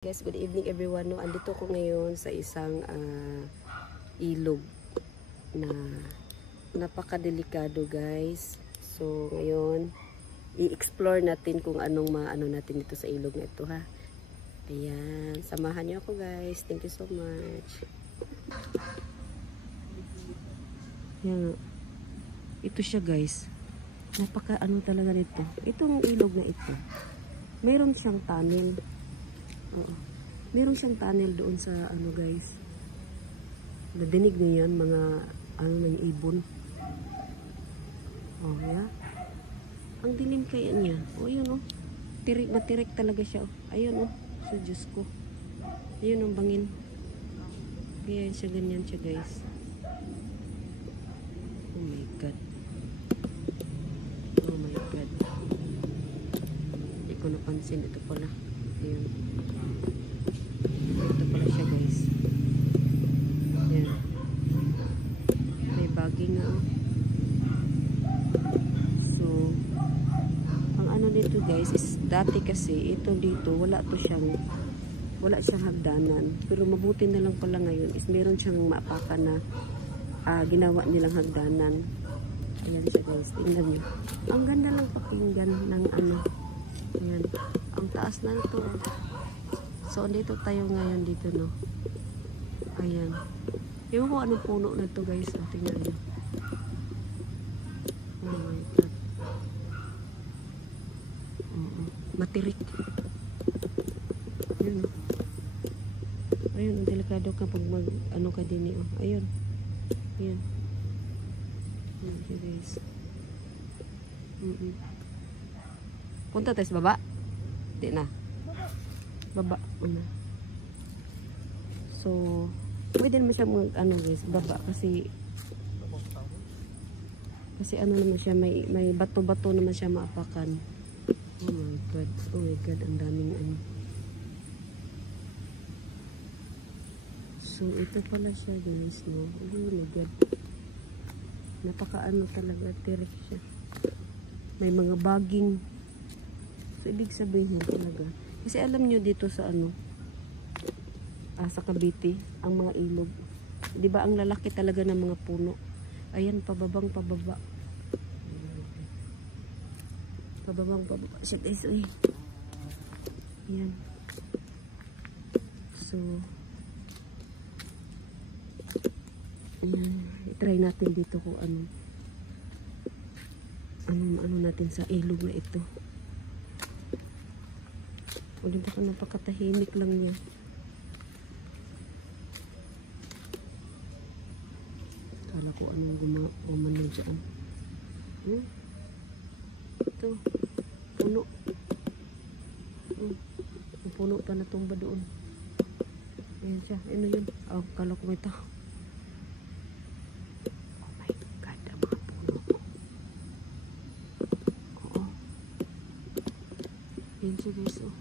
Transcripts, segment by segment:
Guys, good evening everyone. No, andito ko ngayon sa isang ilog na napakadelikado, guys. So, ngayon i-explore natin kung anong maano natin dito sa ilog na ito, ha. Ayan, samahan niyo ako, guys. Thank you so much. Ayan. Ito siya, guys. Napaka ano talaga nito. Itong ilog na ito. Mayroon siyang tunnel. Oo. Meron siyang tunnel doon sa ano, guys. Nadinig niyo yan, mga ano ng ibon. Oh, yeah. Ang dilim kaya niya. Oh, yun oh. Matirik talaga siya. Oh. Ayun oh. So, Diyos ko. Ayun ang bangin. Kaya siya ganyan siya, guys. Oh my God. Oh my God. Hindi ko napansin. Ito pala. Ayun. Ito pala siya, guys. Ayan. May baging nga. So, ang ano dito, guys, is dati kasi, ito dito, wala siyang hagdanan. Pero mabuti na lang pala ngayon is meron siyang maapakan na ginawa nilang hagdanan. Ayan siya, guys. Tingnan nyo. Ang ganda lang pakinggan ng ano. Ayan. Ang taas na ito. So, dito tayo ngayon dito, no. Ayan. Ewan ko anong puno na ito, guys. Tingnan nyo. Oh my God. Matirik. Ayun. Ayun, ang delikado ka pag ano ka din, oh. Ayun. Ayun. Ayun siya, guys. Punta tayo sa baba. Di na. Baba. So, pwede naman siya ano, guys, baba kasi ano naman siya, may bato-bato naman siya maapakan. Oh my God. Oh my God, ang daming ano. So, ito pala siya, guys, no. Oh my God. Napaka-ano talaga, tirik siya. May mga baging. So, ibig sabihin talaga. Kasi alam nyo dito sa ano, sa Cavite, ang mga ilog. 'Di ba ang lalaki talaga ng mga puno. Ayan, pababa. Pababa. Shit, guys, uy. Ayan. So, ayan. I-try natin dito kung ano natin sa ilog na ito. O, dito ka napakatahimik lang niya. Kala ko anong gumawa dyan. Ito. Puno. Ang puno pa natumba doon. Ayan siya. Ano yun? Oh, kala ko may tao. Oh my God. Ang mga puno. Oo. Ayan siya, guys. Oh.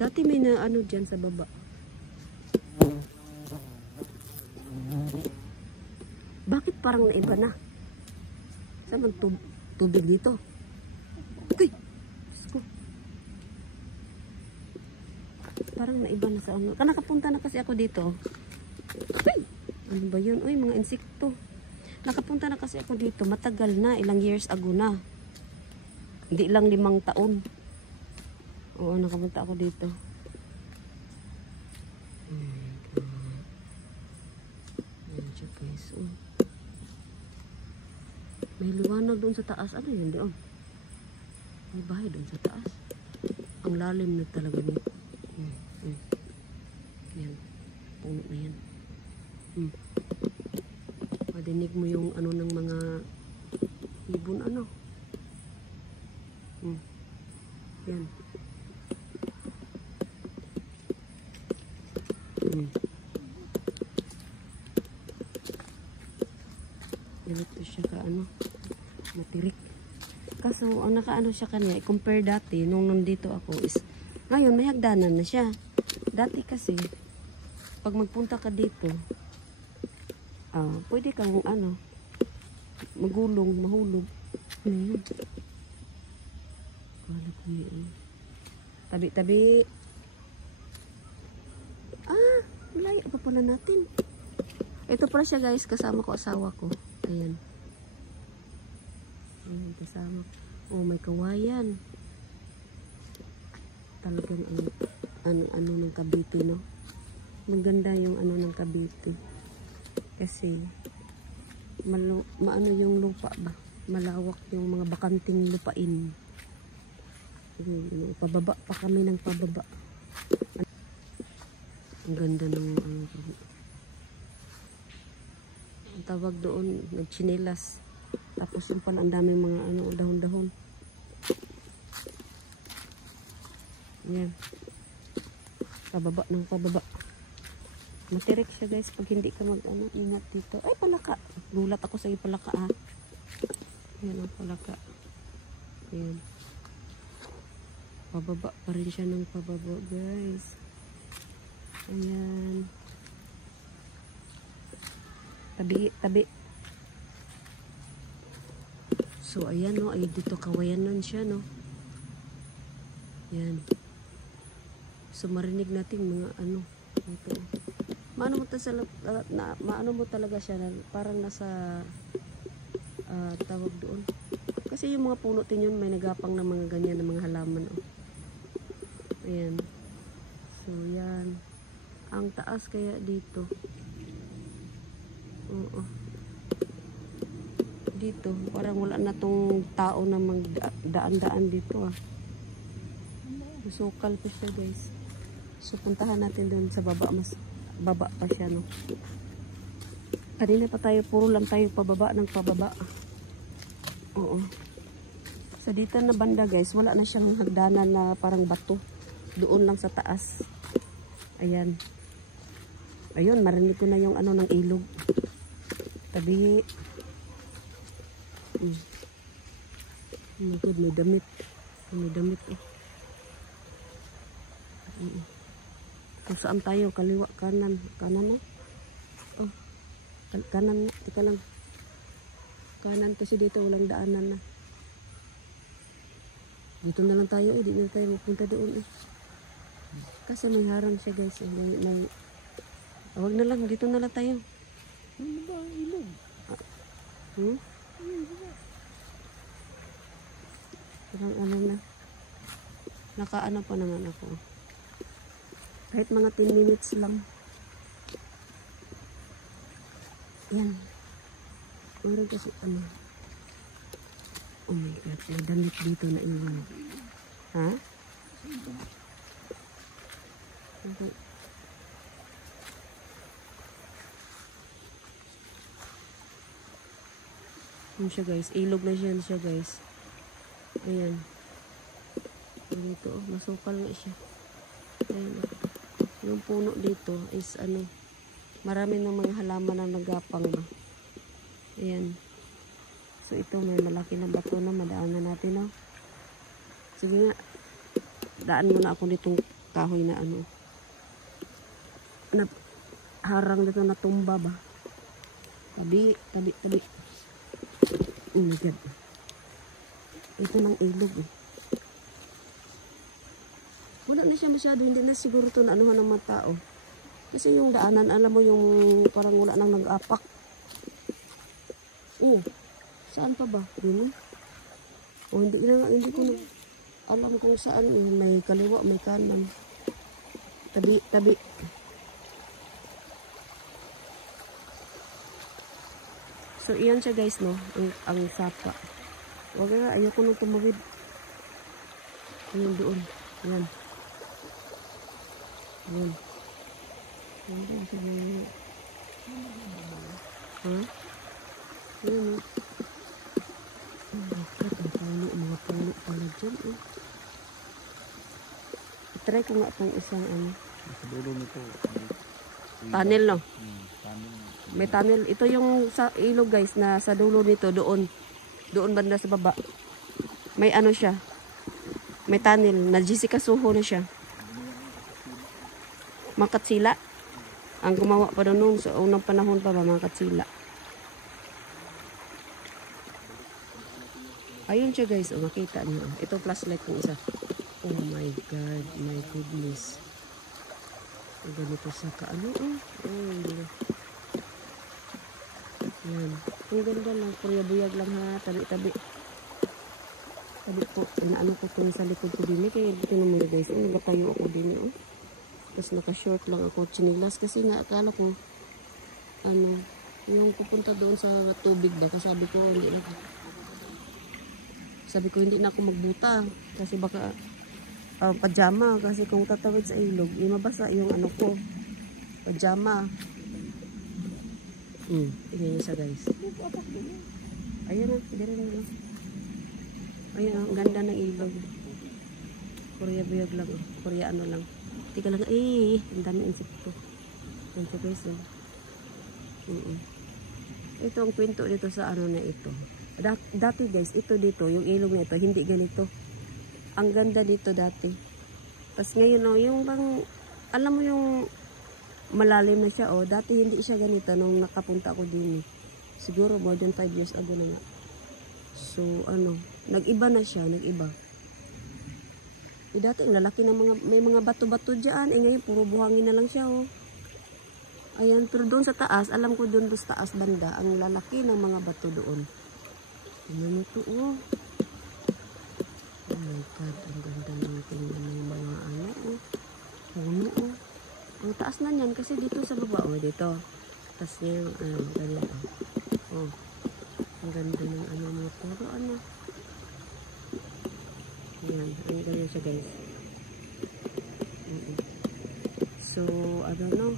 Dati may na ano dyan sa baba. Bakit parang naiba na? Saan ang tubig dito? Okay. Parang naiba na sa ano. Nakapunta na kasi ako dito. Okay. Ano ba yun? Uy, mga insekto. Nakapunta na kasi ako dito. Matagal na. Ilang years ago na. Hindi lang 5 taon. Oo, nakapunta ako dito. Ayan siya, guys. May liwanag doon sa taas. Ano yun doon? May bahay doon sa taas. Ang lalim na talaga nito. Yan. Puno na yan. Madinig mo yung ano ng mga ibon, ano. Yan. Ganito siya ka ano, matirik. Kaso ang nakaano siya kanya, compare dati nung nandito ako is ngayon may hagdanan na siya. Dati kasi pag magpunta ka dito, pwede kang ano, mahulog. Ano yun? Kala ko yun. Tabi-tabi. Ah, layo pa pala natin. Ito pala siya guys, kasama ko asawa ko. Ayan. Ayan, kasama. Oh, may kawayan. Talagang ano ng Cavite, no? Maganda yung ano ng Cavite. Kasi, maano yung lupa ba? Malawak yung mga bakanting lupain. Pababa pa kami ng pababa. Ang ganda ng ang tawag doon, nagchinelas. Tapos yung pala ang daming mga dahon-dahon. Yan. Pababa ng pababa. Matirik siya guys pag hindi ka ingat dito. Ay, palaka. Gulat ako sa iyo, palaka ah. Yan ang palaka. Yan. Pababa pa rin siya ng pababa guys. Ayan. Tabi. So, ayan no. Ay, dito kawayan nun siya no. Yan. So, marinig natin mga ito. Maano mo talaga siya na parang nasa tawag doon. Kasi yung mga puno din yun, may nagapang na mga ganyan na mga halaman. Oh. Ayan. So, yan. Ang taas kaya dito. Oo. Dito, parang wala na tong tao na magdaan-daan dito ah. Sukal pa siya guys. So, puntahan natin doon sa baba. Mas baba pa siya no. Kanina pa tayo, puro lang tayo pababa ng pababa. Oo. So, dito na banda guys, wala na siyang hagdanan na parang bato. Doon lang sa taas. Ayan. Ayun, marinig ko na yung ng ilog. Tabi. May damit. May damit eh. Kung saan tayo, kaliwa, kanan. Kanan na? Oh. Kanan na. Tika lang. Kanan kasi dito walang daanan na. Dito na lang tayo eh. Dito na tayo mapunta doon eh. Kasi may harang siya guys. Huwag na lang. Dito na lang tayo. Ano ba? Ilog? Parang na. Nakaano pa naman ako. Kahit mga 10 minutes lang. Yan. Meron kasi oh my God. May damit dito na iwan. Ha? Okay. Yan siya guys. Ilog na siya guys. Ayan. Dito oh. Masukal nga siya. Ayan. Yung puno dito is marami ng mga halaman na nagapang ba. Ayan. So ito may malaki na bato na madaanan natin no. Sige nga. Daan muna ako nitong kahoy na harang dito na tumba ba. Tabi. Oh my God. Ito ng ilog eh. Wala na siya masyado, hindi na siguro ito na anuhan ng mga tao. Kasi yung daanan, alam mo yung parang wala nang nag-apak. Oh, saan pa ba? Dino? Oh, hindi ko na alam kung saan. May kaliwa, may kanan. Tabi. So, iyan siya guys, no? Ang sapa. Huwag nga, ayoko nang tumawid. Ayan doon. Ayan. Ayan. Ayan siya ganyan. Ha? Ayan o. Oh my God, ang puno. Mga puno pala dyan eh. Try ko nga itong isang Dulo nito. tunnel no? Tunnel. May tunnel. Ito yung sa ilog guys na sa dulo nito doon. Doon banda sa baba. May siya. May tunnel. Na-Jessica Soho na siya. Mga Katsila. Ang gumawa pa doon nung sa unang panahon pa ba mga Katsila. Ayun siya guys, oh, makita niyo. Ito flashlight kong isa. Oh my God, my goodness. Ganito sa kaano, oh. Oh, yan. Ang ganda lang, buyag lang ha, tabi-tabi. Tabi po, inaano ko itong sa likod ko din, kaya tinan mo guys, oh, nagatayo ako din, oh. Tapos naka-short lang ako, chinilas, kasi nga, akala ko, ano, yung pupunta doon sa tubig ba, kasabi ko, hindi na ako magbuta, kasi baka, pajama, kasi kung tatawid sa ilog, mabasa yung ano ko, pajama. Tingnan niyo siya guys. Ayan na, dire na lang. Ayan, ang ganda ng ilog. Korea buyag lang, Korea ano lang. Tika lang, ang dami insekto. Yan siya guys. Ito ang kwento dito sa ano na ito. Dati guys, ito dito, yung ilog na ito, hindi ganito. Ang ganda dito dati. Tapos ngayon, oh, yung bang, alam mo yung malalim na siya, oh. Dati hindi siya ganito nung nakapunta ako din. Siguro more than 5 years ago na nga. So, ano, nag-iba na siya, nag-iba. Dati, ang lalaki ng may mga bato-bato dyan. Ngayon, puro buhangin na lang siya, oh. Ayan, pero doon sa taas, alam ko doon sa taas banda, ang lalaki ng mga bato doon. Tingnan mo ito, oh. Oh my God, ang ganda ng tingnan ng mga ano, oh. Puno, oh. Ang taas na niyan kasi dito sa baba, oh, dito. Tapos niya yung, ganyan, oh. Oh. Ang ganda ng ano, mga puro, ano. Ayan, ang ganyan siya, guys. So, ano, no.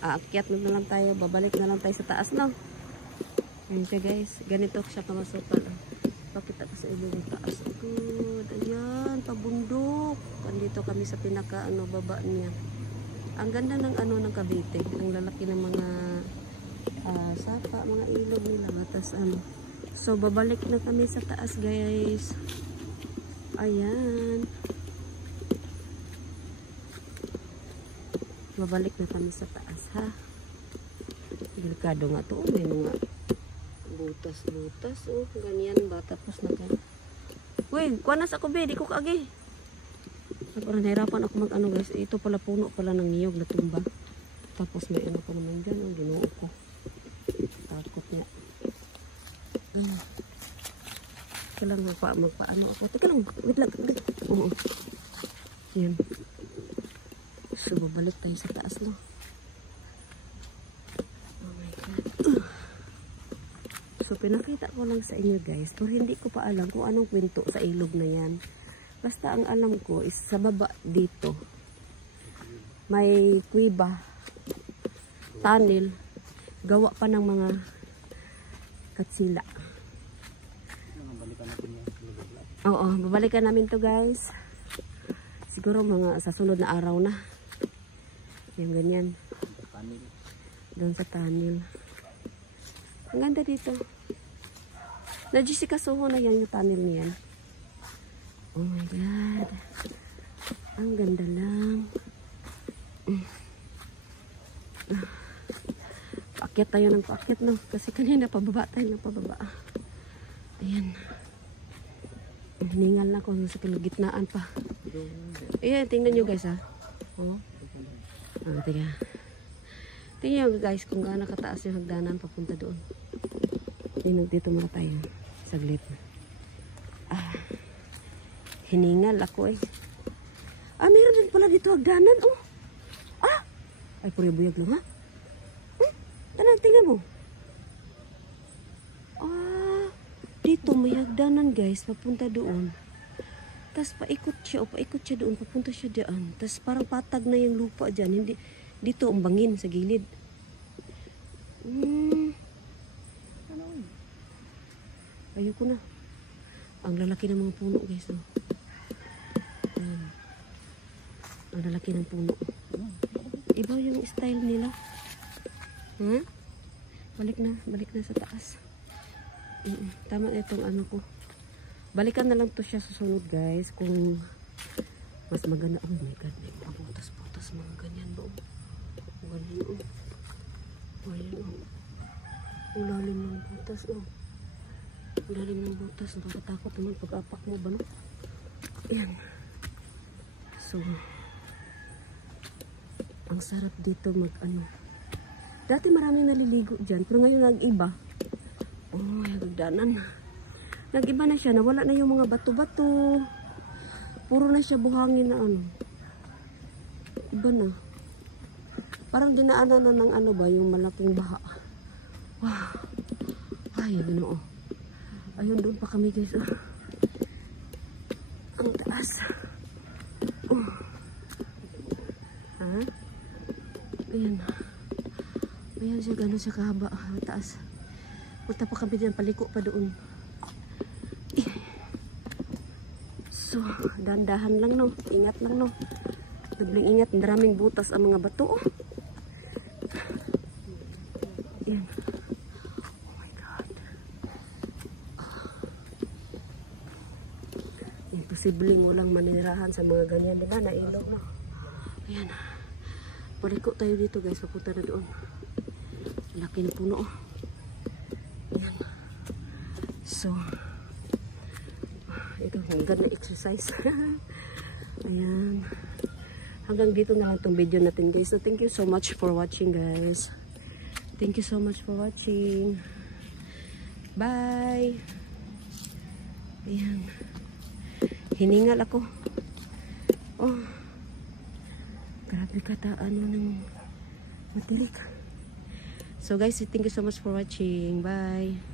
Aakyat na lang tayo, babalik na lang tayo sa taas, no. Ayan siya, guys. Ganito siya kamasukal, oh. Pakita ko sa inyo yung taas. Good. Ayan, pabundok. Andito kami sa pinaka, ano, baba niya. Ang ganda ng ano ng Cavite, ang lalaki ng mga sapa, mga ilog nila, tapos ano. So babalik na kami sa taas guys. Ayan. Babalik na kami sa taas ha. Delikado nga to, may mga butas-butas, oh, ganyan ba, tapos na ka. Uy, kuwanas ako be, di ko kaagi. Parang nahirapan ako mag ano guys. Ito pala puno pala ng niyog na tumba. Tapos may ano pa naman dyan. Oh, ginoo ko. Takot niya. Teka lang magpaano ako. Teka lang. Wait lang. Oo. Yan. So babalik tayo sa taas no. Oh my God. So pinakita ko lang sa inyo guys. Pero hindi ko pa alam kung anong kwento sa ilog na yan. Basta ang alam ko is sa baba dito may kuweba, tunnel, gawa pa ng mga katsila. Oo, babalikan namin to guys. Siguro mga sa sunod na araw na. Yung ganyan. Doon sa tunnel. Ang ganda dito. Na-Jessica Soho na yan yung tunnel niyan. Oh my God. Ang ganda lang. Paakyat tayo ng paakyat, no? Kasi kanina pababa tayo ng pababa. Ayan. Hiningal na ako sa kalagitnaan pa. Ayan, tingnan nyo guys ha. Oh. Tiga. Tingnan nyo guys kung gaano kataas yung hagdanan papunta doon. Dito muna tayo. Saglit. Hiningal ako eh. Meron din pala dito hagdanan, oh. Ay, puri-buyag lang, ha? Tingnan mo. Dito may hagdanan, guys. Papunta doon. Tapos paikot siya doon. Papunta siya dyan. Tapos parang patag na yung lupa dyan. Hindi, dito, umbangin sa gilid. Ayoko na. Ang lalaki ng mga puno, guys, oh. Ang lalaki ng puno. Iba yung style nila. Balik na sa taas. Tama na itong ano ko. Balikan na lang to siya susunod guys. Kung mas maganda. Oh my God, may mga butas-butas mga ganyan ba? Ganyan oh. Ayan oh. Ulalim ng butas oh. Ang lalim ng butas. Nakakatakot naman pag-apak mo ba, no? Ayan. So, ang sarap dito mag-ano. Dati maraming naliligo dyan, pero ngayon nag-iba. Oh, nagdanan. Nag-iba na siya. Nawala na yung mga bato-bato. Puro na siya buhangin na ano. Iba na. Parang dinaanan na ng ano ba, yung malaking baha. Wow. Ay, ano oh. Ayun, doon pa kami guys. Oh. Ang taas. Oh. Ha? Ayan. Ayan siya, gano'n siya kahaba. Taas. Punta pa kami dyan, paliko pa doon. So, dandahan lang no. Ingat lang no. Dobling ingat. Maraming butas ang mga bato. Oh. Ayan. Oh my God. Imposibleng walang manirahan sa mga ganyan. Diba? Nailog no. Ayan. Paliko tayo dito guys. Papunta na doon. Laki na puno. Oh. Ayan. So, ito, hanggang na exercise. Ayan. Hanggang dito na lang itong video natin guys. So, thank you so much for watching guys. Thank you so much for watching. Bye! Ayan. Hiningal ako. Oh. Grabe kata ano ng matilik. So guys, thank you so much for watching. Bye!